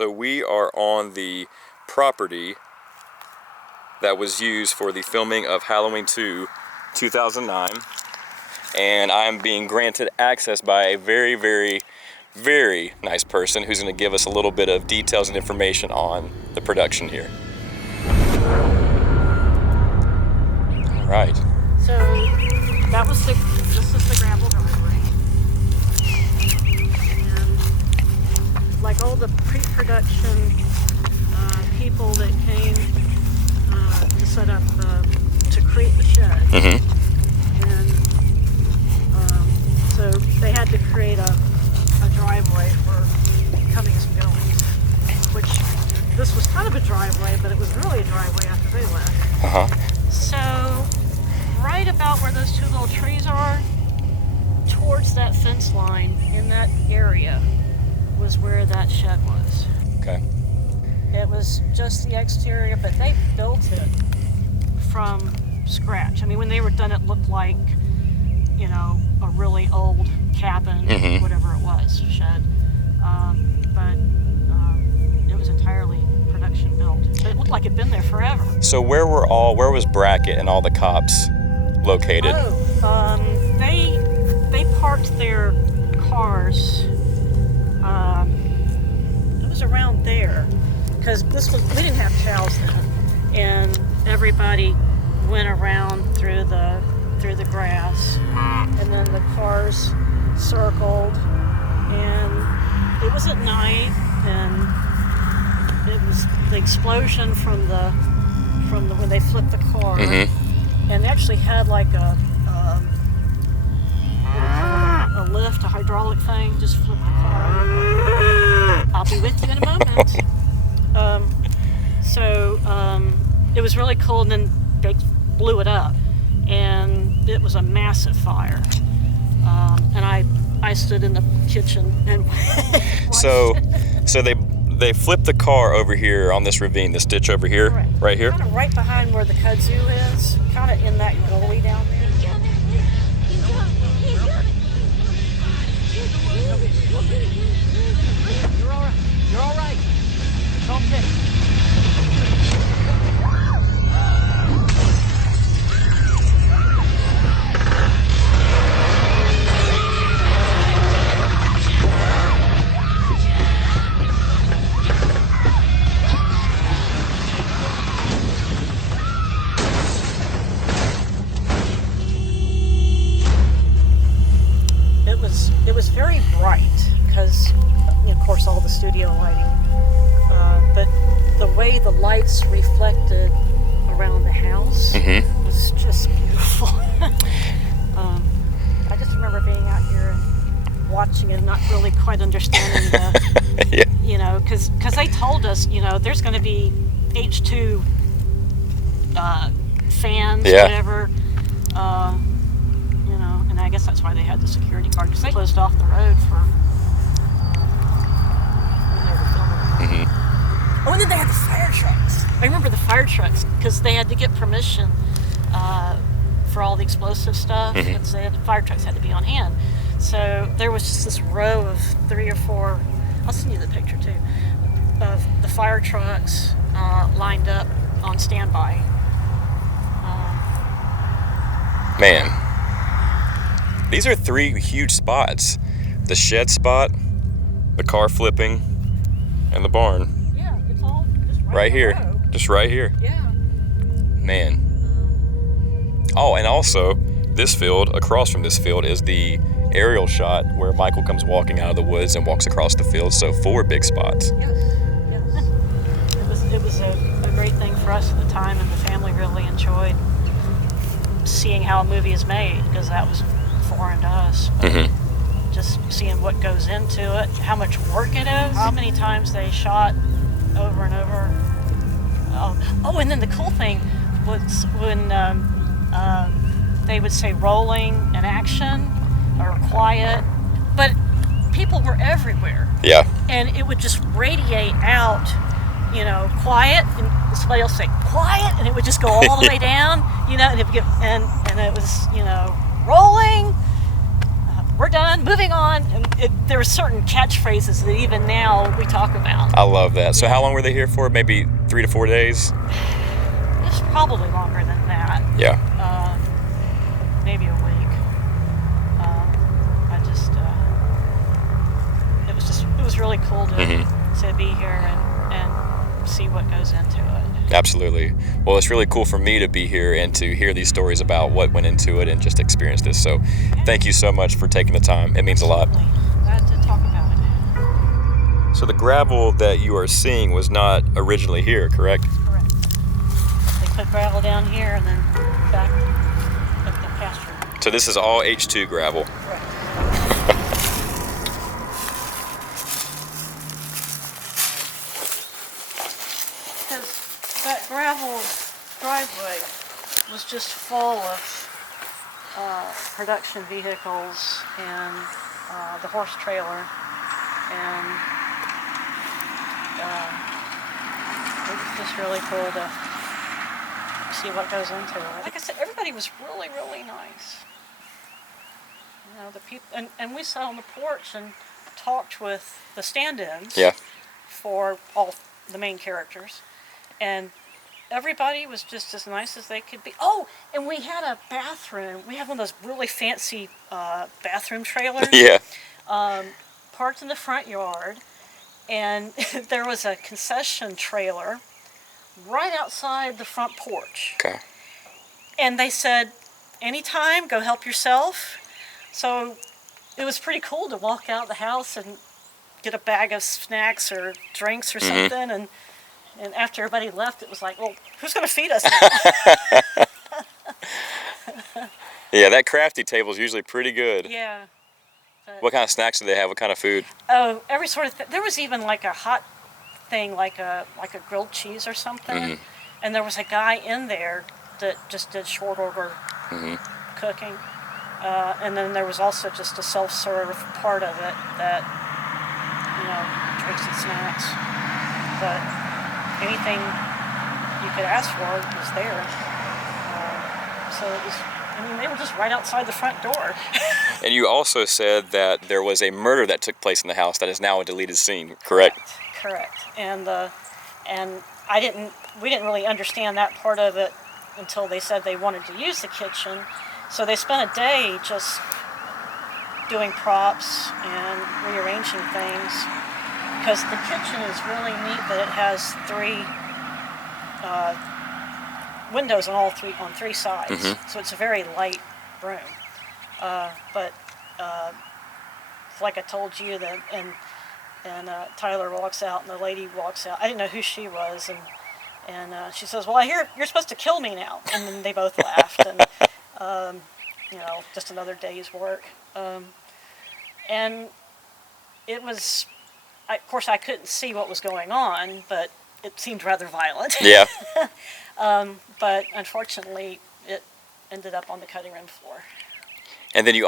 So we are on the property that was used for the filming of Halloween 2, 2009. And I am being granted access by a very, very, very nice person who's going to give us a little bit of details and information on the production here. All right. So this is the gravel driveway. And like all the pre-production people that came to set up, to create the shed. And so they had to create a driveway for comings and goings, which this was kind of a driveway, but it was really a driveway after they left. So right about where those two little trees are, towards that fence line in that area was where that shed was. Okay. It was just the exterior, but they built it from scratch. I mean, when they were done, it looked like, you know, a really old cabin, whatever it was, shed. But it was entirely production built. But it looked like it'd been there forever. So where was Brackett and all the cops located? They parked their cars. It was around there, because we didn't have cows then, and everybody went around through the grass, and then the cars circled, and it was at night, and it was the explosion from the when they flipped the car, and they actually had like a lift, a hydraulic thing, just flipped the car. I'll be with you in a moment. It was really cold, and then they blew it up, and it was a massive fire. And I stood in the kitchen and so they flipped the car over here on this ravine, this ditch over here, correct. Right here? Kind of right behind where the kudzu is, kind of in that gully down there. You're all right. It's okay. It was very bright because, of course, all the studio lighting. But the way the lights reflected around the house was just beautiful. I just remember being out here and watching it and not really quite understanding the, you know, because they told us, you know, there's going to be H2 fans, whatever. I guess that's why they had the security guard, because they closed off the road for when they were filming. Oh, and then they had the fire trucks. I remember the fire trucks, because they had to get permission for all the explosive stuff, and so the fire trucks had to be on hand. So there was just this row of 3 or 4, I'll send you the picture too, of the fire trucks lined up on standby. Man. These are 3 huge spots. The shed spot, the car flipping, and the barn. Yeah, it's all just right here. Row. Just right here. Yeah. Man. Oh, and also, this field, across from this field, is the aerial shot where Michael comes walking out of the woods and walks across the field. So 4 big spots. Yes. It was a great thing for us at the time, and the family really enjoyed seeing how a movie is made, because that was foreign to us. Just seeing what goes into it, how much work it is, how many times they shot over and over. Oh, and then the cool thing was when they would say rolling and action or quiet, but people were everywhere. Yeah. And it would just radiate out, you know, quiet, and somebody else say quiet, and it would just go all the way down, you know, and it would get, and it was, you know, rolling. we're done, moving on. And there were certain catchphrases that even now we talk about. I love that. So how long were they here for? Maybe 3 to 4 days? It's probably longer than that. Yeah. Maybe a week. It was really cool to be here and see what goes into it. Absolutely. Well, it's really cool for me to be here and to hear these stories about what went into it and just experience this. So thank you so much for taking the time. It means a lot. Glad to talk about it. So the gravel that you are seeing was not originally here, correct? Correct. They put gravel down here and then back up the pasture. So this is all H2 gravel. Correct. That gravel driveway was just full of production vehicles and the horse trailer, and it was just really cool to see what goes into it. Like I said, everybody was really, really nice. You know, the people, and we sat on the porch and talked with the stand-ins for all the main characters. And everybody was just as nice as they could be. Oh, and we had a bathroom. We had one of those really fancy bathroom trailers. Yeah. Parked in the front yard. And there was a concession trailer right outside the front porch. Okay. And they said, anytime, go help yourself. So it was pretty cool to walk out the house and get a bag of snacks or drinks or something. And after everybody left, it was like, well, who's going to feed us now? Yeah, that crafty table is usually pretty good. Yeah. What kind of snacks do they have? What kind of food? Oh, every sort of thing. There was even like a hot thing, like a grilled cheese or something. And there was a guy in there that just did short order cooking. And then there was also just a self-serve part of it that, drinks and snacks. But anything you could ask for was there. So it was, they were just right outside the front door. And you also said that there was a murder that took place in the house that is now a deleted scene, correct? Correct. And we didn't really understand that part of it until they said they wanted to use the kitchen. So they spent a day just doing props and rearranging things. Because the kitchen is really neat that it has 3 windows on three sides, so it's a very light room. But like I told you, and Tyler walks out, and the lady walks out. I didn't know who she was, and she says, "Well, I hear you're supposed to kill me now." And then they both laughed, and just another day's work. And it was. Of course, I couldn't see what was going on, but it seemed rather violent. Yeah. But unfortunately, it ended up on the cutting room floor. And then you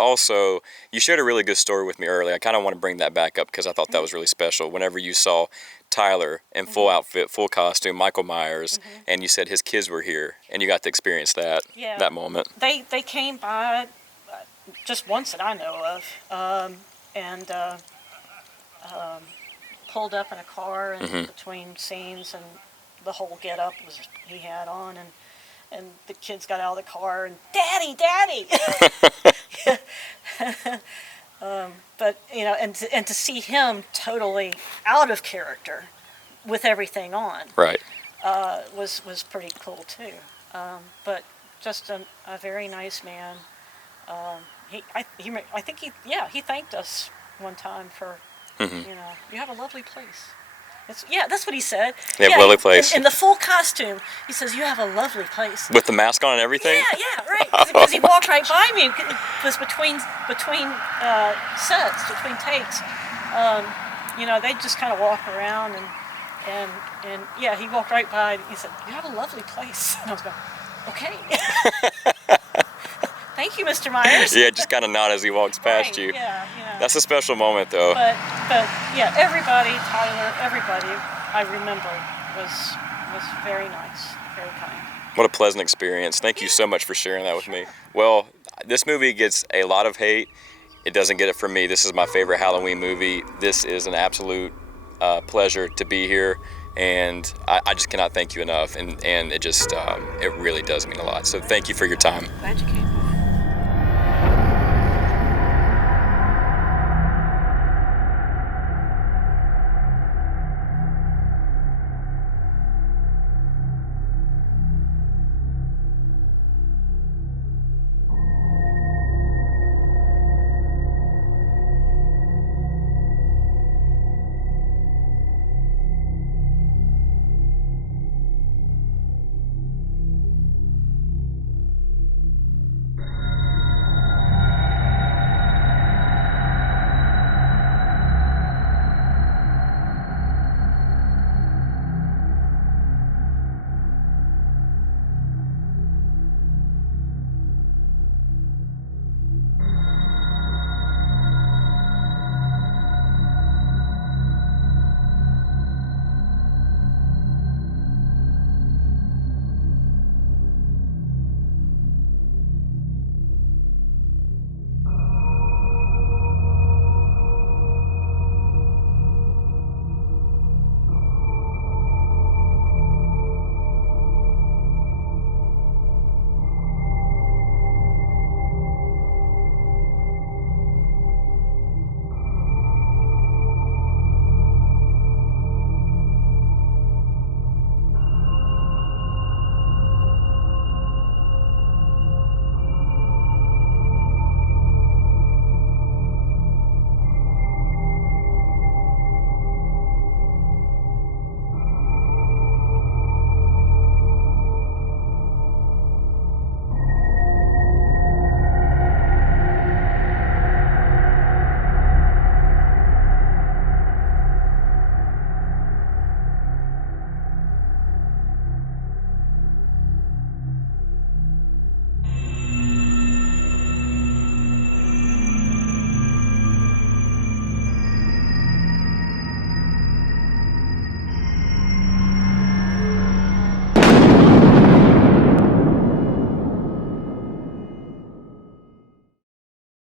shared a really good story with me earlier. I kind of want to bring that back up because I thought that was really special. Whenever you saw Tyler in full outfit, full costume, Michael Myers, and you said his kids were here, and you got to experience that moment. They came by just once that I know of, and pulled up in a car and between scenes, and the whole get-up was he had on, and the kids got out of the car and Daddy. But and to see him totally out of character with everything on, right, was pretty cool too. But just a very nice man. I think he thanked us one time for. You have a lovely place. That's what he said. You have a lovely place. In the full costume, he says, you have a lovely place. With the mask on and everything? Yeah, right. Because he walked right by me. It was between sets, between takes. They just kind of walk around and he walked right by. He said, you have a lovely place. And I was going, okay. Thank you, Mr. Myers. Yeah, just kind of nod as he walks past you. Yeah. That's a special moment, though. But yeah, everybody, Tyler, everybody I remember was very nice, very kind. What a pleasant experience. Thank you so much for sharing that with me. Well, this movie gets a lot of hate. it doesn't get it from me. This is my favorite Halloween movie. This is an absolute pleasure to be here, and I just cannot thank you enough, and it just it really does mean a lot. So thank you for your time. Glad you came.